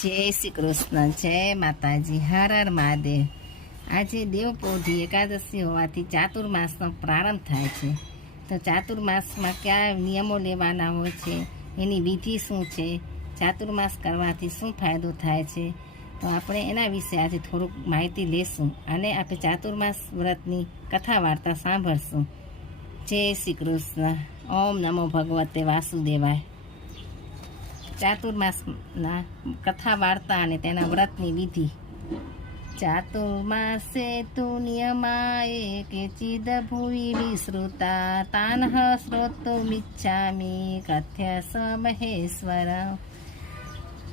જય શ્રી કૃષ્ણ, જય માતાજી, હર હર મહાદેવ। આજે દેવપોઢી એકાદશી હોવાથી ચાતુર્માસનો પ્રારંભ થાય છે। તો ચાતુર્માસમાં કયા નિયમો લેવાના હોય છે, એની વિધિ શું છે, ચાતુર્માસ કરવાથી શું ફાયદો થાય છે, તો આપણે એના વિશે આજે થોડુંક માહિતી લેશું અને આપણે ચાતુર્માસ વ્રતની કથા વાર્તા સાંભળશું। જય શ્રી કૃષ્ણ। ઓમ નમો ભગવતે વાસુદેવાય। ચાતુર્માસના કથા વાર્તા અને તેના વ્રતની વિધિ। ચાતુર્માસે તુ નિયમાય કે ચિદ ભુવિ વિશ્રુતા તાનઃ શ્રોતુમિચ્છામિ કથ્ય સ મહેશ્વર।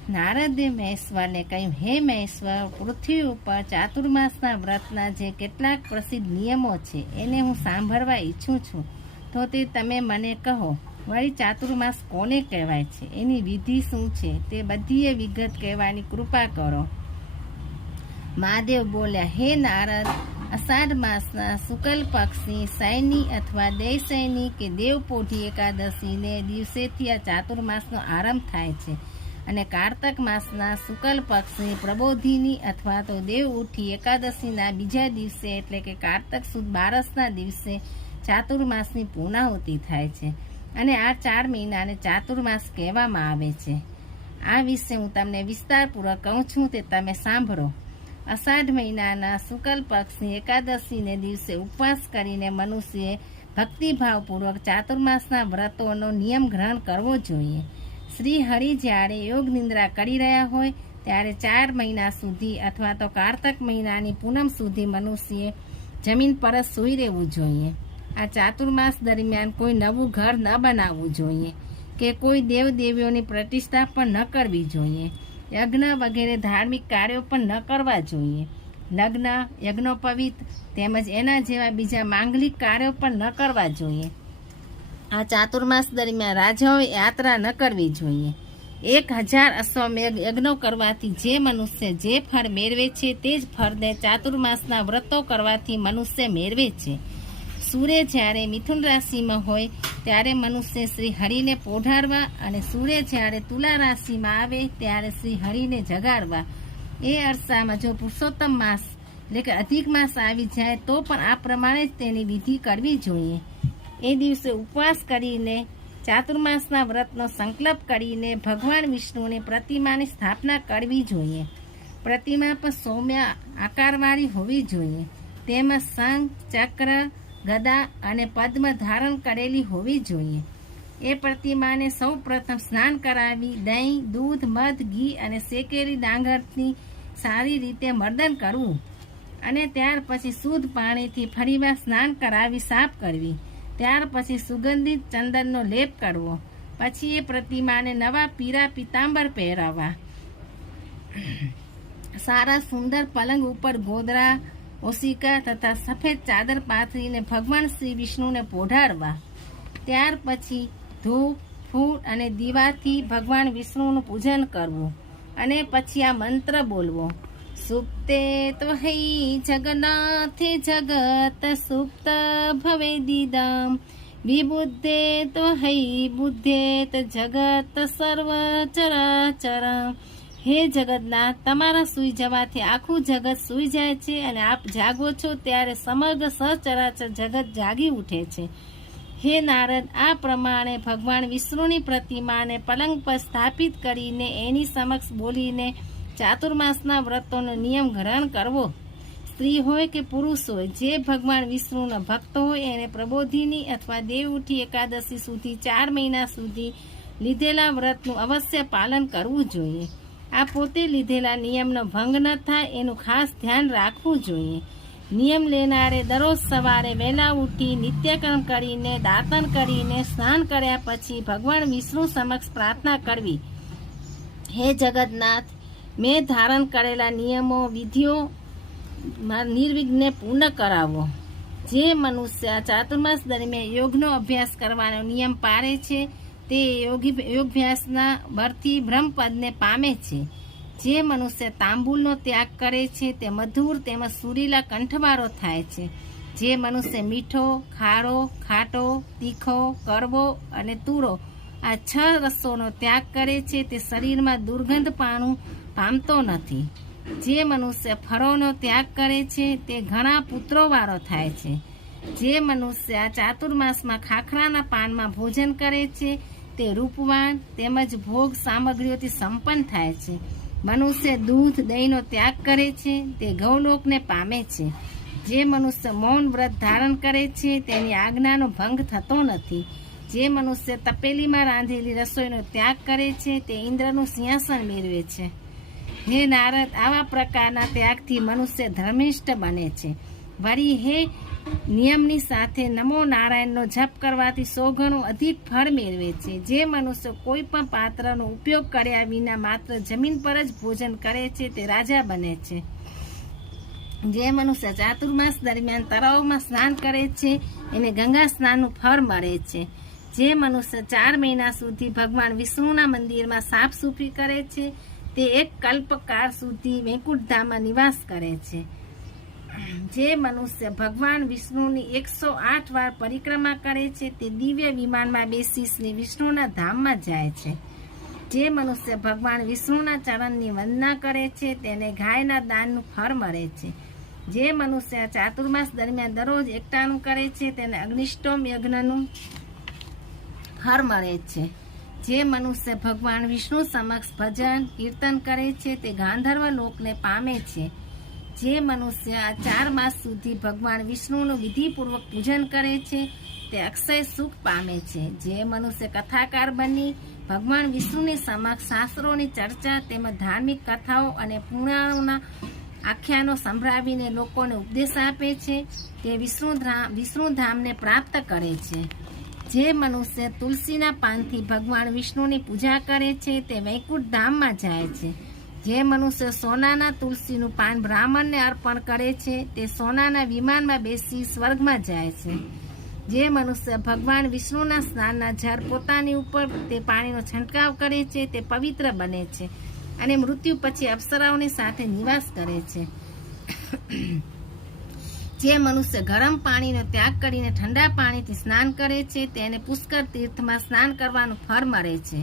નારદે મહેશ્વરને કહ્યું, હે મહેશ્વર, પૃથ્વી ઉપર ચાતુર્માસના વ્રતના જે કેટલાક પ્રસિદ્ધ નિયમો છે એને હું સાંભળવા ઈચ્છું છું, તો તે તમે મને કહો। વળી ચાતુર્માસ કોને કહેવાય છે, એની વિધિ શું છે, તે બધીએ વિગત કહેવાની કૃપા કરો। મહાદેવ બોલ્યા, હે નારદ, અષાઢ માસના શુક્લ પક્ષની સૈની અથવા દૈસૈની કે દેવપોઢી એકાદશીને દિવસેથી આ ચાતુર્માસનો આરંભ થાય છે અને કારતક માસના શુક્લ પક્ષની પ્રબોધિની અથવા તો દેવ ઉઠી એકાદશીના બીજા દિવસે એટલે કે કારતક સુદ બારસના દિવસે ચાતુર્માસની પૂર્ણાહુતિ થાય છે અને આ 4 મહિનાને ચાતુર્માસ કહેવામાં આવે છે। આ વિશે હું તમને વિસ્તારપૂર્વક કહું છું, તે તમે સાંભળો। અષાઢ મહિનાના શુક્લ પક્ષની એકાદશીને દિવસે ઉપવાસ કરીને મનુષ્યએ ભક્તિભાવપૂર્વક ચાતુર્માસના વ્રતોનો નિયમ ગ્રહણ કરવો જોઈએ। શ્રી હરિ જ્યારે યોગ નિંદ્રા કરી રહ્યા હોય ત્યારે 4 મહિના સુધી અથવા તો કારતક મહિનાની પૂનમ સુધી મનુષ્યએ જમીન પર જ સૂઈ રહેવું જોઈએ। આ ચાતુર્માસ દરમિયાન કોઈ નવું ઘર ન બનાવવું જોઈએ કે કોઈ દેવદેવીઓની પ્રતિષ્ઠા પણ ન કરવી જોઈએ। યજ્ઞ વગેરે ધાર્મિક કાર્યો પણ ન કરવા જોઈએ। લગ્ન, યજ્ઞોપવિત તેમજ એના જેવા બીજા માંગલિક કાર્યો પણ ન કરવા જોઈએ। આ ચાતુર્માસ દરમિયાન રાજાઓએ યાત્રા ન કરવી જોઈએ। 1000 અશ્વમેઘ યજ્ઞો કરવાથી જે મનુષ્ય જે ફળ મેળવે છે તે જ ફળને ચાતુર્માસના વ્રતો કરવાથી મનુષ્ય મેળવે છે। સૂર્ય જ્યારે મિથુન રાશિમાં હોય ત્યારે મનુષ્ય શ્રી હરિને પોઢાડવા અને સૂર્ય જ્યારે તુલા રાશિમાં આવે ત્યારે શ્રી હરિને જગાડવા। એ અરસામાં જો પુરુષોત્તમ માસ એટલે કે અધિક માસ આવી જાય તો પણ આ પ્રમાણે જ તેની વિધિ કરવી જોઈએ। એ દિવસે ઉપવાસ કરીને ચાતુર્માસના વ્રતનો સંકલ્પ કરીને ભગવાન વિષ્ણુની પ્રતિમાની સ્થાપના કરવી જોઈએ। પ્રતિમા પણ સૌમ્ય આકારવાળી હોવી જોઈએ, તેમાં શંખ, ચક્ર, ગદા અને પદ્મ ધારણ કરેલી હોવી જોઈએ। એ પ્રતિમાને સૌ પ્રથમ સ્નાન કરાવી દહીં, દૂધ, મધ, ઘી અને શેકેલી ડાંગરની સારી રીતે મર્દન કરવું અને ત્યાર પછી શુદ્ધ પાણીથી ફરીવાર સ્નાન કરાવી સાફ કરવી। ત્યાર પછી સુગંધિત ચંદનનો લેપ કરવો। પછી એ પ્રતિમાને નવા પીળા પિતાંબર પહેરાવવા। સારા સુંદર પલંગ ઉપર ગોદડા, ઓશિકા તથા સફેદ ચાદર પાથરીને ભગવાન શ્રી વિષ્ણુને પોઢાડવા। ત્યાર પછી ધૂપ, ફૂલ અને દીવાથી ભગવાન વિષ્ણુનું પૂજન કરવું અને પછી આ મંત્ર બોલવો, સુપ્તે ત્વહૈ જગન્નાથે જગત સુપ્ત ભવેદિદમ વિબુદ્ધે ત્વહૈ બુદ્ધેત જગત સર્વ ચરાચરમ। હે જગન્નાથ, તમારા સૂઈ જવાથી આખું જગત સૂઈ જાય છે અને આપ જાગો છો ત્યારે સમગ્ર સચરાચર જગત જાગી ઉઠે છે। હે નારદ, આ પ્રમાણે ભગવાન વિષ્ણુની પ્રતિમાને પલંગ પર સ્થાપિત કરીને એની સમક્ષ બોલીને ચાતુર્માસના વ્રતોનો નિયમ ગ્રહણ કરવો। સ્ત્રી હોય કે પુરુષ હોય, જે ભગવાન વિષ્ણુના ભક્ત હોય એને પ્રબોધિની અથવા દેવઉઠી એકાદશી સુધી 4 મહિના સુધી લીધેલા વ્રતનું અવશ્ય પાલન કરવું જોઈએ। આ પોતે લીધેલા નિયમનો ભંગ ન થાય એનું ખાસ ધ્યાન રાખવું જોઈએ। નિયમ લેનારે દરરોજ સવારે વહેલા ઉઠી નિત્યકર્મ કરીને દાંતન કરીને સ્નાન કર્યા પછી ભગવાન વિષ્ણુ સમક્ષ પ્રાર્થના કરવી, હે જગન્નાથ, મેં ધારણ કરેલા નિયમો વિધિઓ નિર્વિઘ્ને પૂર્ણ કરાવો। જે મનુષ્ય ચાતુર્માસ દરમિયાન યોગનો અભ્યાસ કરવાનો નિયમ પાળે છે તે યોગાભ્યાસના બળથી બ્રહ્મપદને પામે છે। જે મનુષ્ય તાંબુલનો ત્યાગ કરે છે તે મધુર તેમજ સુરીલા કંઠવાળો થાય છે। જે મનુષ્ય મીઠો, ખારો, ખાટો, તીખો, કડવો અને તુરો આ 6 રસોનો ત્યાગ કરે છે તે શરીરમાં દુર્ગંધપાણું પામતો નથી. જે મનુષ્ય ફળોનો ત્યાગ કરે છે તે ઘણા પુત્રોવાળો થાય છે. જે મનુષ્ય આ ચાતુર્માસમાં ખાખરાના પાનમાં ભોજન કરે છે તે રૂપવાન તેમજ ભોગ સામગ્રીઓથી સંપન્ન થાય છે. મનુષ્ય દૂધ દહીંનો ત્યાગ કરે છે તે ગૌલોકને પામે છે. જે મનુષ્ય મૌન વ્રત ધારણ કરે છે તેની આજ્ઞાનો ભંગ થતો નથી. જે મનુષ્ય તપેલીમાં રાંધેલી રસોઈનો ત્યાગ કરે છે તે ઇન્દ્રનું સિંહાસન મેળવે છે. હે નારદ, આવા પ્રકારના ત્યાગથી મનુષ્ય ધર્મિષ્ઠ બને છે. વળી હે નિયમની સાથે નમો નારાયણનો જપ કરવાથી 100 ગણું અધિક ફળ મેળવે છે. જે મનુષ્ય કોઈ પણ પાત્રનો ઉપયોગ કર્યા વિના માત્ર જમીન પર જ ભોજન કરે છે તે રાજા બને છે. જે મનુષ્ય ચાતુર્માસ દરમિયાન તળાવમાં સ્નાન કરે છે એને ગંગા સ્નાનનું ફળ મળે છે. જે મનુષ્ય 4 મહિના સુધી ભગવાન વિષ્ણુના મંદિરમાં સાફ સૂફી કરે છે તે એક કલ્પકાળ સુધી વૈકુંઠધામમાં નિવાસ કરે છે. જે મનુષ્ય ભગવાન વિષ્ણુની 108 વાર પરિક્રમા કરે છે તે દિવ્ય વિમાનમાં બેસી શ્રી વિષ્ણુના ધામમાં જાય છે. જે મનુષ્ય ભગવાન વિષ્ણુના ચરણની વંદના કરે છે તેને ગાયના દાનનું ફળ મળે છે. જે મનુષ્ય ચાતુર્માસ દરમિયાન દરરોજ એકટાણું કરે છે તેને અગ્નિષ્ટોમ યજ્ઞનું ફળ મળે છે. જે મનુષ્ય ભગવાન વિષ્ણુ સમક્ષ ભજન કીર્તન કરે છે તે ગાંધર્વ લોકને પામે છે. જે મનુષ્ય આ 4 માસ સુધી ભગવાન વિષ્ણુનું વિધિપૂર્વક પૂજન કરે છે તે અક્ષય સુખ પામે છે. જે મનુષ્ય કથાકાર બની ભગવાન વિષ્ણુની સમક્ષ શાસ્ત્રોની ચર્ચા તેમજ ધાર્મિક કથાઓ અને પુરાણોના આખ્યાનો સંભળાવીને લોકોને ઉપદેશ આપે છે તે વિષ્ણુધામને પ્રાપ્ત કરે છે. જે મનુષ્ય તુલસીના પાનથી ભગવાન વિષ્ણુની પૂજા કરે છે તે વૈકુંઠ ધામમાં જાય છે. જે મનુષ્ય સોનાના તુલસીનું પાન બ્રાહ્મણને અર્પણ કરે છે તે સોનાના વિમાનમાં બેસી સ્વર્ગમાં જાય છે. જે મનુષ્ય ભગવાન વિષ્ણુના સ્નાનના જળ પોતાની ઉપર તે પાણીનો છંટકાવ કરે છે તે પવિત્ર બને છે અને મૃત્યુ પછી અપ્સરાઓની સાથે નિવાસ કરે છે. જે મનુષ્ય ગરમ પાણીનો ત્યાગ કરીને ઠંડા પાણીથી સ્નાન કરે છે તેને પુષ્કર તીર્થમાં સ્નાન કરવાનું ફળ મળે છે.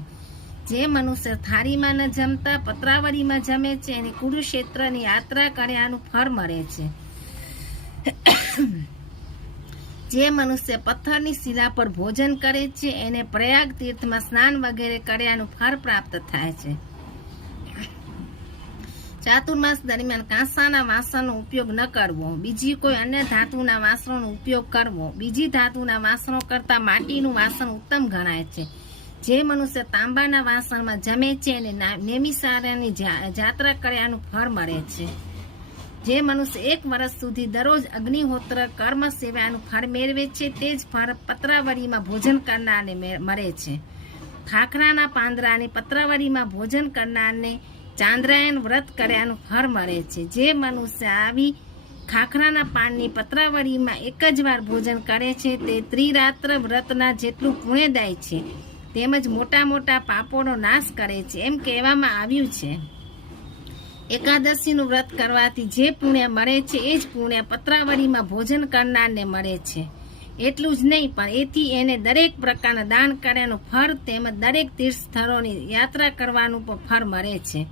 જે મનુષ્ય થાળીમાં ન જમતા પત્રાવળીમાં જમે છે એને કુરુક્ષેત્રની યાત્રા કર્યાનું ફળ મળે છે. જે મનુષ્ય પથ્થરની શિલા પર ભોજન કરે છે એને પ્રયાગ તીર્થમાં સ્નાન વગેરે કર્યાનું ફળ પ્રાપ્ત થાય છે. ચાતુર્માસ દરમિયાન કાંસાના વાસણનો ઉપયોગ ન કરવો. બીજી કોઈ અન્ય ધાતુના વાસણોનો ઉપયોગ કરવો. બીજી ધાતુના વાસણો કરતાં માટીનું વાસણ ઉત્તમ ગણાય છે. જે મનુષ્ય તાંબાના વાસણમાં જમે છે અને નેમિષારણ્યની જાત્રા કર્યાનું ફળ મળે છે. જે મનુષ્ય 1 વર્ષ સુધી દરરોજ અગ્નિહોત્ર કર્મ સેવાનું ફળ મેળવે છે તે જ ફળ પત્રાવળીમાં ભોજન કરનારને મળે છે. ખાખરાના પાંદડાની પત્રાવળીમાં ભોજન કરનારને ચાંદ્રાયણ વ્રત કર્યાનું ફળ મળે છે. જે મનુષ્ય આવી ખાખરાના પાનની પત્રાવળીમાં એક જ વાર ભોજન કરે છે તે ત્રિરાત્ર વ્રતના જેટલું પુણ્યદાય છે તેમજ મોટા મોટા પાપોનો નાશ કરે છે એમ કહેવામાં આવ્યું છે. એકાદશીનું વ્રત કરવાથી જે પુણ્ય મળે છે એ જ પુણ્ય પત્રાવળીમાં ભોજન કરનારને મળે છે. એટલું જ નહીં પણ એથી એને દરેક પ્રકારના દાન કર્યાનું ફળ તેમજ દરેક તીર્થ સ્થળોની યાત્રા કરવાનું પણ ફળ મળે છે.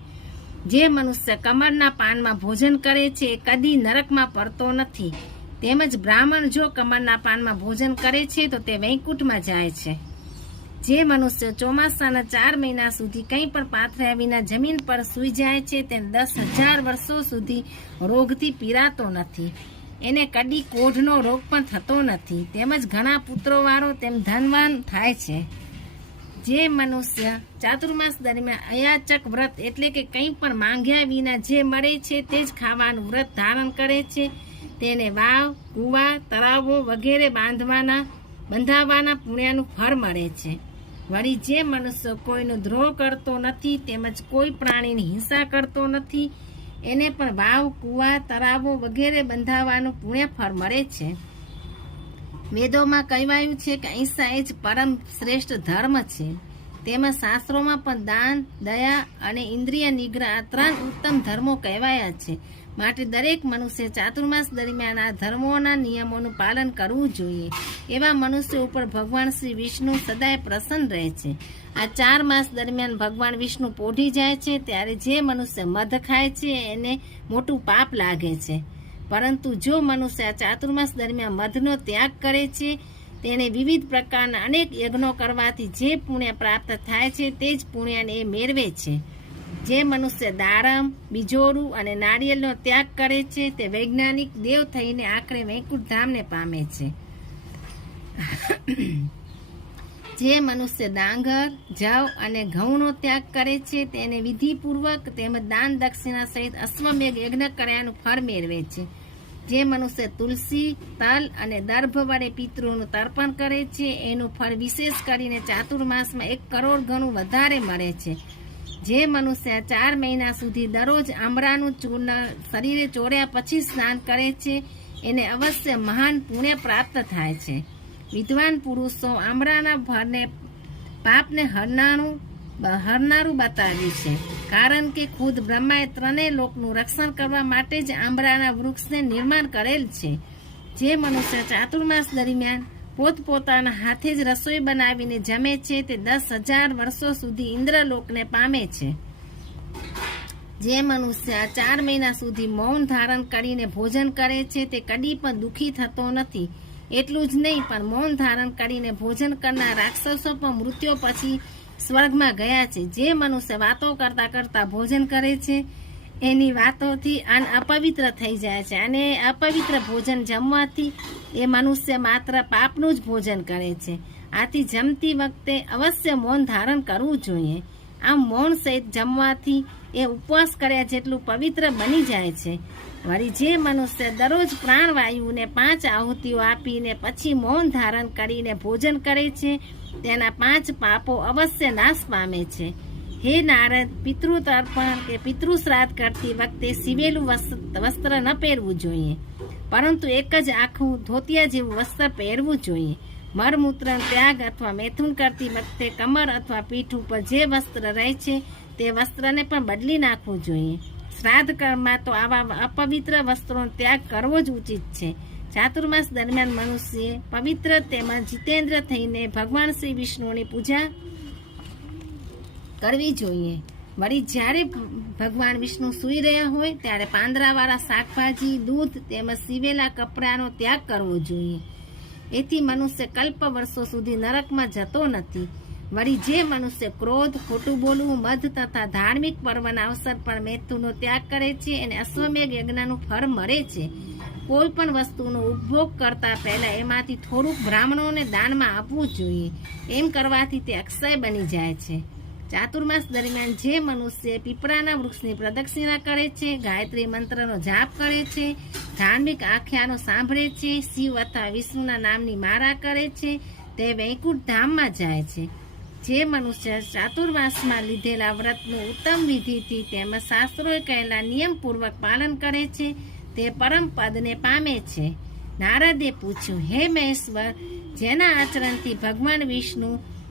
જે મનુષ્ય કમળના પાનમાં ભોજન કરે છે એ કદી નરકમાં પડતો નથી. તેમજ બ્રાહ્મણ જો કમળના પાનમાં ભોજન કરે છે તો તે વૈકુંઠમાં જાય છે. જે મનુષ્ય ચોમાસાના 4 મહિના સુધી કંઈ પણ પાથર્યા વિના જમીન પર સૂઈ જાય છે તેને 10,000 વર્ષો સુધી રોગથી પીડાતો નથી. એને કદી કોઢનો રોગ પણ થતો નથી. તેમજ ઘણા પુત્રોવાળો તેમ ધનવાન થાય છે. જે મનુષ્ય ચાતુર્માસ દરમિયાન અયાચક વ્રત એટલે કે કંઈ પણ માંગ્યા વિના જે મળે છે તે જ ખાવાનું વ્રત ધારણ કરે છે તેને વાવ, કૂવા, તળાવો વગેરે બંધાવવાના પુણ્યનું ફળ મળે છે. વળી જે મનુષ્ય કોઈનો દ્રોહ કરતો નથી તેમજ કોઈ પ્રાણીની હિંસા કરતો નથી એને પણ વાવ, કૂવા, તળાવો વગેરે બંધાવવાનું પુણ્ય ફળ મળે છે. વેદોમાં કહેવાયું છે કે અહિંસા એ જ પરમ શ્રેષ્ઠ ધર્મ છે. તેમાં શાસ્ત્રોમાં પણ દાન, દયા અને ઇન્દ્રિય નિગ્રહ આ 3 ઉત્તમ ધર્મો કહેવાયા છે. માટે દરેક મનુષ્ય ચાતુર્માસ દરમિયાન આ ધર્મોના નિયમોનું પાલન કરવું જોઈએ. એવા મનુષ્યો ઉપર ભગવાન શ્રી વિષ્ણુ સદાય પ્રસન્ન રહે છે. આ 4 માસ દરમિયાન ભગવાન વિષ્ણુ પોઢી જાય છે ત્યારે જે મનુષ્ય મધ ખાય છે એને મોટું પાપ લાગે છે. પરંતુ જો મનુષ્ય આ ચાતુર્માસ દરમિયાન મધનો ત્યાગ કરે છે તેને વિવિધ પ્રકારના અનેક યજ્ઞો કરવાથી જે પુણ્ય પ્રાપ્ત થાય છે તે જ પુણ્યને એ મેળવે છે. જે મનુષ્ય દાડમ, બીજોરું અને નાળિયેરનો ત્યાગ કરે છે તે વૈજ્ઞાનિક દેવ થઈને આખરે વૈકુંઠ ધામને પામે છે. જે મનુષ્ય ડાંગર, જવ અને ઘઉંનો ત્યાગ કરે છે તેને વિધિપૂર્વક તેમજ દાન દક્ષિણા સહિત અશ્વમેઘ યજ્ઞ કર્યાનું ફળ મેળવે છે. જે મનુષ્ય તુલસી, તલ અને દર્ભ વડે પિતૃનું તર્પણ કરે છે એનું ફળ વિશેષ કરીને ચાતુર્માસમાં 1 કરોડ ગણું વધારે મળે છે. જે મનુષ્ય 4 મહિના સુધી દરરોજ આંબળાનું ચૂર્ણ શરીરે ચોર્યા પછી સ્નાન કરે છે એને અવશ્ય મહાન પુણ્ય પ્રાપ્ત થાય છે. વિદ્વાન પુરુષો આંબળાના ફળને પાપને હરનારું બતાવ્યું છે, કારણ કે ખુદ બ્રહ્માએ 3 લોકનું રક્ષણ કરવા માટે જ આંબળાના વૃક્ષને નિર્માણ કરેલ છે. જે મનુષ્ય ચાતુર્માસ દરમિયાન પોતપોતાના હાથે જ રસોઈ બનાવીને જમે છે તે 10,000 વર્ષો સુધી ઇન્દ્રલોકને પામે છે. જે મનુષ્ય 4 મહિના સુધી મૌન ધારણ કરીને ભોજન કરે છે તે કદી પણ દુઃખી થતો નથી. એટલું જ નહીં પણ મૌન ધારણ કરીને ભોજન કરનાર રાક્ષસો પણ મૃત્યુ પછી સ્વર્ગમાં ગયા છે. જે મનુષ્ય વાતો કરતા કરતા ભોજન કરે છે એની વાતોથી અન્ન અપવિત્ર થઈ જાય છે અને અપવિત્ર ભોજન જમવાથી એ મનુષ્ય માત્ર પાપનું જ ભોજન કરે છે. આથી જમતી વખતે અવશ્ય મૌન ધારણ કરવું જોઈએ. આમ મૌન સહિત જમવાથી એ ઉપવાસ કર્યા જેટલું પવિત્ર બની જાય છે. વળી જે મનુષ્ય દરરોજ પ્રાણવાયુને 5 આહુતિઓ આપીને પછી મૌન ધારણ કરીને ભોજન કરે છે તેના 5 પાપો અવશ્ય નાશ પામે છે. હે નારદ, પિતૃતર્પણ કે પિતૃશ્રાદ્ધ કરતી વખતે સીવેલું વસ્ત્ર ન પહેરવું જોઈએ, પરંતુ એક જ આખું ધોતિયા જેવું વસ્ત્ર પહેરવું જોઈએ. મરમૂત્ર ત્યાગ અથવા મૈથુન કરતી વખતે કમર અથવા પીઠ ઉપર જે વસ્ત્ર રહે છે તે વસ્ત્રને પણ બદલી નાખવું જોઈએ. શ્રાદ્ધ કર્મમાં તો આવા અપવિત્ર વસ્ત્રોનો ત્યાગ કરવો જ ઉચિત છે. ચાતુર્માસ દરમિયાન મનુષ્ય પવિત્ર તેમજ જીતેન્દ્ર થઈને ભગવાન શ્રી વિષ્ણુની પૂજા કરવી જોઈએ. વળી જ્યારે ભગવાન વિષ્ણુ સૂઈ રહ્યા હોય ત્યારે પાંદડાવાળા શાકભાજી, દૂધ તેમજ સીવેલા કપડાનો ત્યાગ કરવો જોઈએ. એથી મનુષ્ય કલ્પ વર્ષો સુધી નરકમાં જતો નથી. વળી જે મનુષ્ય ક્રોધ, ખોટું બોલવું, મધ તથા ધાર્મિક પર્વના અવસર પર મૈથુનનો ત્યાગ કરે છે એને અશ્વમેઘ યજ્ઞનું ફળ મળે છે. કોઈ પણ વસ્તુનો ઉપભોગ કરતા પહેલા એમાંથી થોડુંક બ્રાહ્મણોને દાનમાં આપવું જોઈએ. એમ કરવાથી તે અક્ષય બની જાય છે. ચાતુર્માસ દરમિયાન જે મનુષ્ય પીપળાના વૃક્ષની પ્રદક્ષિણા કરે છે, ગાયત્રી મંત્રનો જાપ કરે છે, ધાર્મિક આખ્યાનો સાંભળે છે, શિવ અથવા વિષ્ણુના નામની માળા કરે છે તે વૈકુંઠ ધામમાં જાય છે. જે મનુષ્ય ચાતુર્માસમાં લીધેલા વ્રતનું ઉત્તમ વિધિથી તેમજ શાસ્ત્રોએ કહેલા નિયમપૂર્વક પાલન કરે છે તે પરમ પદને પામે છે. નારદે પૂછ્યું, હે મહેશ્વર, જેના આચરણથી ભગવાન વિષ્ણુ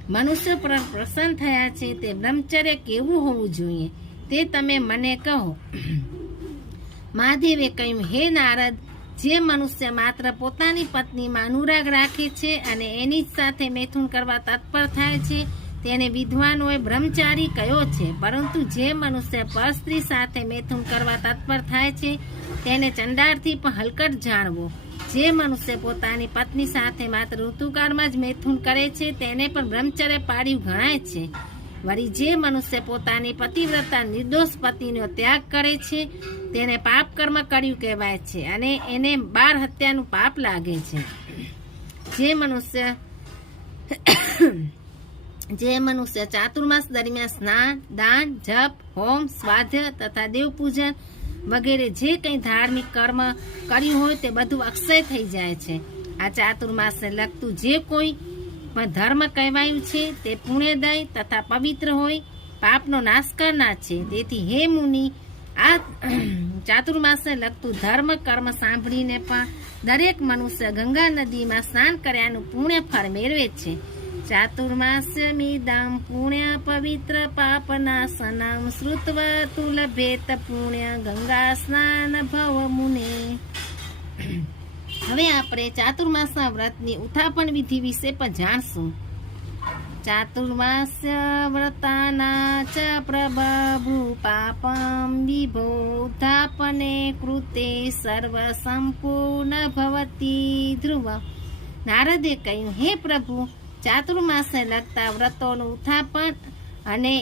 મનુષ્ય પર પ્રસન્ન થયા છે તે બ્રહ્મચર્ય કેવું હોવું જોઈએ તે તમે મને કહો. મહાદેવે કહ્યું, હે નારદ, જે મનુષ્ય માત્ર પોતાની પત્નીમાં અનુરાગ રાખે છે અને એની જ સાથે મૈથુન કરવા તત્પર થાય છે તેને વિદ્વાનોએ બ્રહ્મચારી કહ્યો છે. પરંતુ જે મનુષ્ય પરસ્ત્રી સાથે મૈથુન કરવા તત્પર થાય છે તેને ચંડાળથી પણ હલકટ જાણવો. જે મનુષ્ય પોતાની પત્ની સાથે માત્ર ઋતુકાળમાં જ મૈથુન કરે છે તેને પણ બ્રહ્મચર્ય પાળ્યું ગણાય છે. વળી જે મનુષ્ય પોતાની પતિવ્રતા નિર્દોષ પતિનો ત્યાગ કરે છે તેને પાપ કર્મ કર્યું કહેવાય છે અને એને બાળ હત્યાનું પાપ લાગે છે. જે મનુષ્ય ચાતુર્માસ દરમિયાન સ્નાન, દાન, જપ, હોમ, સ્વાધ્ય તથા દેવપૂજન વગેરે જે કંઈ ધાર્મિક કર્મ કર્યું હોય તે બધું અક્ષય થઈ જાય છે. આ ચાતુર્માસને લગતું જે કોઈ પણ ધર્મ કહેવાયું છે તે પુણ્યદય તથા પવિત્ર હોય, પાપનો નાશ કરનાર છે. તેથી હે મુનિ, આ ચાતુર્માસને લગતું ધર્મ કર્મ સાંભળીને પણ દરેક મનુષ્ય ગંગા નદીમાં સ્નાન કર્યાનું પુણ્ય ફળ મેળવે છે. ચાતુર્માસ્યમિદં પુણ્ય પવિત્ર પાપનાશનમ શ્રુત્વા તુ લભેત પુણ્ય ગંગા સ્નાન ભવ મુને. હવે આપણે ચાતુર્માસના વ્રતની ઉત્થાપન વિધિ વિશે પણ જાણશું. ચાતુર્માસ્ય વ્રતાના ચ પ્રબભુ પાપમ વિભો ઉત્થાપને કૃતે સર્વ સંપૂર્ણ ભવતી ધ્રુવ. નારદે કહ્યું, હે પ્રભુ, ચાતુર્માસને લગતા વ્રતોનું ઉત્થાપન અને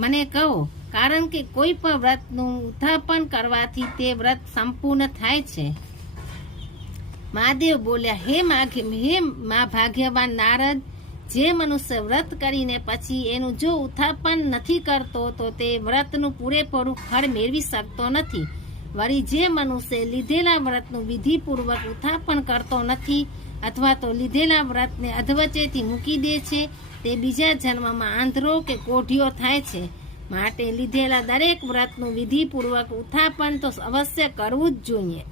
મને કહો, કારણ કે કોઈ પણ વ્રતનું ઉત્થાપન કરવાથી તે વ્રત સંપૂર્ણ થાય છે. મહાદેવ બોલ્યા, હે મા ભાગ્યવાન નારદ, જે મનુષ્ય વ્રત કરીને પછી એનું જો ઉત્થાપન નથી કરતો તો તે વ્રતનું પૂરેપૂરું ફળ મેળવી શકતો નથી. વળી જે મનુષ્ય લીધેલા વ્રતનું વિધિપૂર્વક ઉત્થાપન કરતો નથી અથવા તો લીધેલા વ્રતને અધવચ્ચેથી મૂકી દે છે તે બીજા જન્મમાં આંધળો કે કોઢિયો થાય છે. માટે લીધેલા દરેક વ્રતનું વિધિપૂર્વક ઉત્થાપન તો અવશ્ય કરવું જ જોઈએ.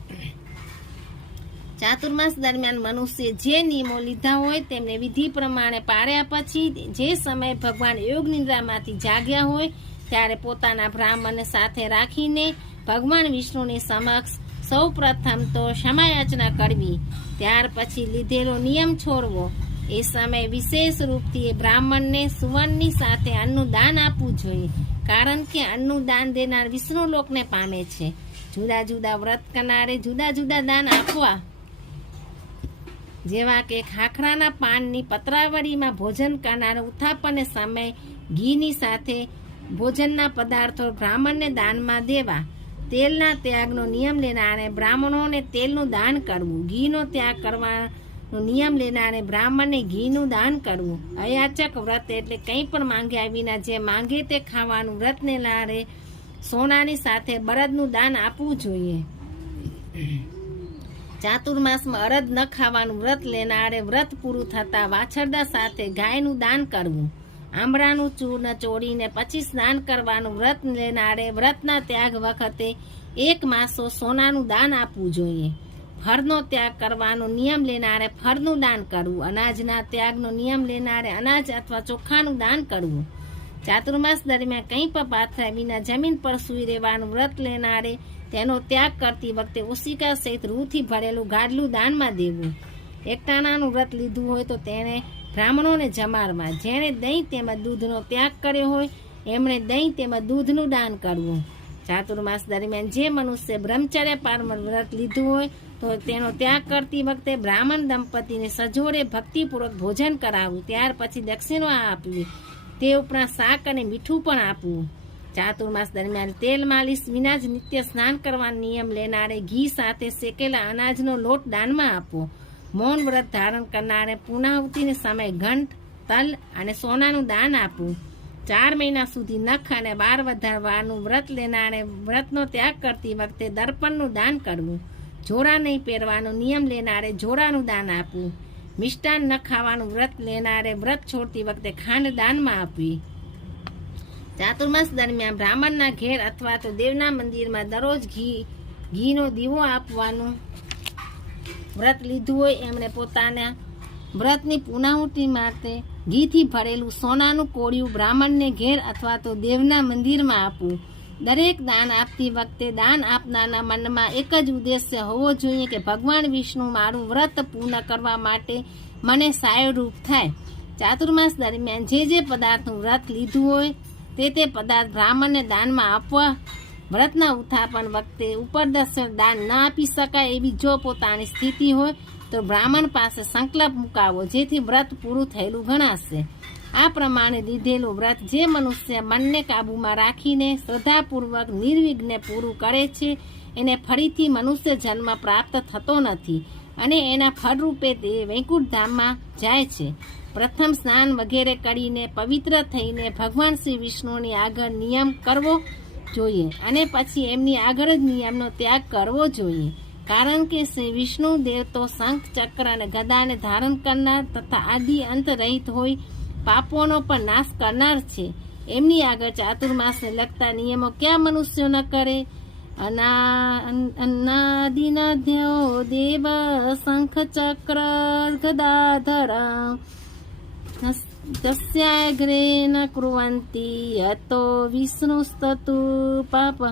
ચાતુર્માસ દરમિયાન મનુષ્ય જે નિયમો લીધા હોય તેમને વિધિ પ્રમાણે પાળ્યા પછી જે સમયે ભગવાન યોગ નિદ્રામાંથી જાગ્યા હોય ત્યારે પોતાના બ્રાહ્મણને સાથે રાખીને ભગવાન વિષ્ણુની સમક્ષ સૌ પ્રથમ તો ક્ષમાયાચના કરવી, ત્યાર પછી લીધેલો નિયમ છોડવો. એ સમયે વિશેષ રૂપથી એ બ્રાહ્મણને સુવર્ણની સાથે અન્નનું દાન આપવું જોઈએ, કારણ કે અન્નનું દાન દેનાર વિષ્ણુ લોકને પામે છે. જુદા જુદા વ્રત કરનારે જુદા જુદા દાન આપવા, જેવા કે ખાખરાના પાનની પતરાવળીમાં ભોજન કરનાર ઉત્થાપનને સમય ઘીની સાથે ભોજનના પદાર્થો બ્રાહ્મણને દાનમાં દેવા. તેલના ત્યાગનો નિયમ લેનારે બ્રાહ્મણોને તેલનું દાન કરવું. ઘીનો ત્યાગ કરવાનો નિયમ લેનારે બ્રાહ્મણને ઘીનું દાન કરવું. અયાચક વ્રત એટલે કંઈ પણ માંગ્યા વિના જે માંગે તે ખાવાનું વ્રત લેનારે સોનાની સાથે બળદનું દાન આપવું જોઈએ. ચાતુર્માસમાં અરદ ન ખાવાનું વ્રત લેનારે વ્રત પૂરું થતાં વાછરડા સાથે ગાયનું દાન કરવું. આંબળાનું ચૂર્ણ ચોળીને પછી સ્નાન કરવાનું વ્રત લેનારે વ્રતના ત્યાગ વખતે 1 માસો સોનાનું દાન આપવું જોઈએ. ફળનો ત્યાગ કરવાનો નિયમ લેનારે ફળનું દાન કરવું. અનાજના ત્યાગનો નિયમ લેનારે અનાજ અથવા ચોખાનું દાન કરવું. ચાતુર્માસ દરમિયાન કંઈ પણ પાથર્યા વિના જમીન પર સૂઈ રહેવાનું વ્રત લેનારે તેનો ત્યાગ કરતી વખતે ઓશિકા સહિત રૂથી ભરેલું ગાડલું દાનમાં દેવું. એકટાણાનું વ્રત લીધું હોય તો તેને બ્રાહ્મણોને જમાડવા. જેણે દહીં તેમજ દૂધનો ત્યાગ કર્યો હોય એમણે દહીં તેમજ દૂધનું દાન કરવું. ચાતુર્માસ દરમિયાન જે મનુષ્ય બ્રહ્મચર્ય પારમર વ્રત લીધું હોય તો તેનો ત્યાગ કરતી વખતે બ્રાહ્મણ દંપતીને સજોડે ભક્તિપૂર્વક ભોજન કરાવવું, ત્યાર પછી દક્ષિણો આપવી. તે ઉપરાંત શાક અને મીઠું પણ આપવું. ચાતુર્માસ દરમિયાન તેલ માલિશ વિના જ નિત્ય સ્નાન કરવાનો નિયમ લેનારે ઘી સાથે શેકેલા અનાજનો લોટ દાનમાં આપવો. મૌન વ્રત ધારણ કરનારે પૂર્ણાહુતિને સમય ઘંટ, તલ અને સોનાનું દાન આપવું. 4 મહિના સુધી નખ અને વાળ વધારવાનું વ્રત લેનારે વ્રતનો ત્યાગ કરતી વખતે દર્પણનું દાન કરવું. જોડા નહીં પહેરવાનો નિયમ લેનારે જોડાનું દાન આપવું. મિષ્ટાન ન ખાવાનું વ્રત લેનારે વ્રત છોડતી વખતે ખાંડ દાનમાં આપવી. ચાતુર્માસ દરમિયાન બ્રાહ્મણના ઘેર અથવા તો દેવના મંદિરમાં દરરોજ ઘીનો દીવો આપવાનું વ્રત લીધું હોય એમણે પોતાના વ્રતની પૂર્ણાહુતિ માટે ઘીથી ભરેલું સોનાનું કોળિયું બ્રાહ્મણને ઘેર અથવા તો દેવના મંદિરમાં આપવું. દરેક દાન આપતી વખતે દાન આપનારના મનમાં એક જ ઉદ્દેશ્ય હોવો જોઈએ કે ભગવાન વિષ્ણુ મારું વ્રત પૂર્ણ કરવા માટે મને સહાયરૂપ થાય. ચાતુર્માસ દરમિયાન જે પદાર્થનું વ્રત લીધું હોય તે પદાર્થ બ્રાહ્મણને દાનમાં આપવા. વ્રતના ઉત્થાપન વખતે ઉપરદર્શક દાન ન આપી શકાય એવી જો પોતાની સ્થિતિ હોય તો બ્રાહ્મણ પાસે સંકલ્પ મુકાવો, જેથી વ્રત પૂરું થયેલું ગણાશે. આ પ્રમાણે લીધેલું વ્રત જે મનુષ્ય મનને કાબૂમાં રાખીને શ્રદ્ધાપૂર્વક નિર્વિઘ્ને પૂરું કરે છે એને ફરીથી મનુષ્ય જન્મ પ્રાપ્ત થતો નથી અને એના ફળરૂપે તે વૈકુંઠ ધામમાં જાય છે. પ્રથમ સ્નાન વગેરે કરીને પવિત્ર થઈને ભગવાન શ્રી વિષ્ણુની આગળ નિયમ કરવો જોઈએ અને પછી એમની આગળ જ નિયમનો ત્યાગ કરવો જોઈએ. કારણ કે શ્રી વિષ્ણુ દેવ તો શંખ, ચક્ર અને ગદાને ધારણ કરનાર તથા આદિ અંત રહિત હોય પાપોનો પણ નાશ કરનાર છે. એમની આગળ ચાતુર્માસને લગતા નિયમો ક્યાં મનુષ્યો ન કરે? અનાદિનાદ્યો દેવ શંખ ચક્ર ગદાધર તસ્યાગ્રે ન કુર્વંતી હતો વિષ્ણુસ્તતુ પાપઃ.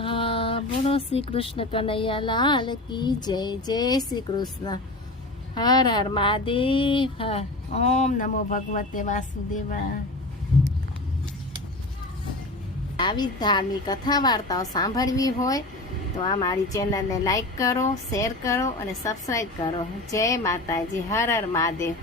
બોલો શ્રી કૃષ્ણ કનૈયા લાલ કી જય. જય શ્રી કૃષ્ણ. હર હર મહાદેવ. હર ઓમ નમો ભગવતે વાસુદેવા. આવી ધાર્મિક કથા વાર્તાઓ સાંભળવી હોય તો આ મારી ચેનલને લાઈક કરો, શેર કરો અને સબસ્ક્રાઈબ કરો. જય માતાજી. હર હર મહાદેવ.